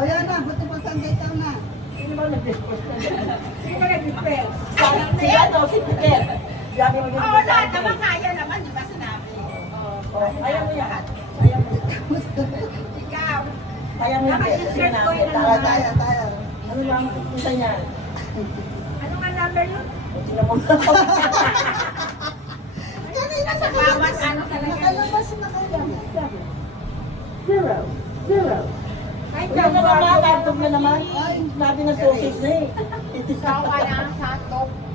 Ayan na, buti pa sa detail na. Sino ba nag-discuss na? Sino ba nag-discuss? Siya daw, si Peter. Sabi mo din. Oo, lahat naman kaya naman, di ba sinabi? Ayaw mo yan. Ayaw mo. Ikaw. Ayaw mo yan. Naka-insert ko yun. Tayo. Ano lang isa niya? Ano nga number yun? Sino mo? Kanina sa bawat ano talaga. Nakalabas na kailangan. 0. Ay, Ikaw naman na, laptop na naman. Ay, Nabi ng sausage na eh. Sawa na sa top.